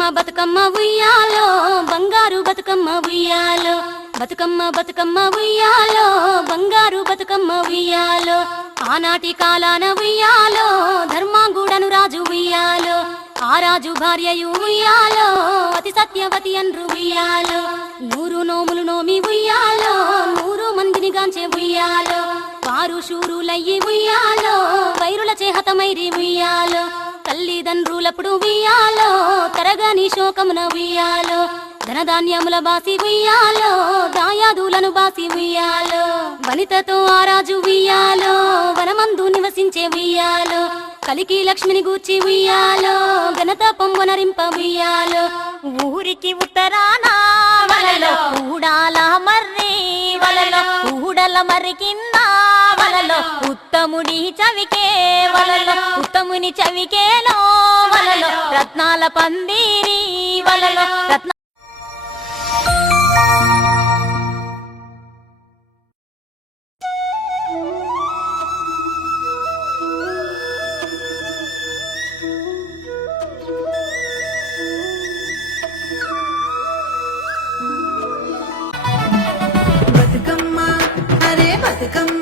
బతుకమ్మ బతుకమ్మ ఉయ్యాలో బంగారు బతుకమ్మ ఉయ్యాలో బతుకమ్మ బతుకమ్మ ఉయ్యాలో బంగారు బతుకమ్మ ఉయ్యాలో ఆనాటి కాలాన ఉయ్యాలో ధర్మాంగుడను రాజు ఉయ్యాలో ఆ రాజు భార్యయు ఉయ్యాలో అతి సత్యవతి అన్రు ఉయ్యాలో 100 నోములు నోమి ఉయ్యాలో 100 మందిని గాంచే ఉయ్యాలో వారు శూరులయ్యి ఉయ్యాలో వైరుల చేహతమైరి ఉయ్యాలో తల్లిదండ్రులప్పుడు ఉయ్యాలో తరగని శోకమున ఉయ్యాలో ధనధాన్యముల బాసి ఉయ్యాలో దాయాదులను బాసి ఉయ్యాలో వనితతో ఆ రాజు ఉయ్యాలో వనమందు నివసించే ఉయ్యాలో కలికి లక్ష్మిని గూర్చి ఉయ్యాలో ఘనత పొంగునరింప ఉయ్యాలో ఊరికి ఉత్తరాన వలలో ఊడాల మర్రి వలలో ఊడల మర్రి కింద వలలో ఉత్తముడి చవికే వలలో ఉత్తముని చవికేలో వలలో రత్నాల పందిరి వలలో రత్న బతుకమ్మ అరే బతుకమ్మ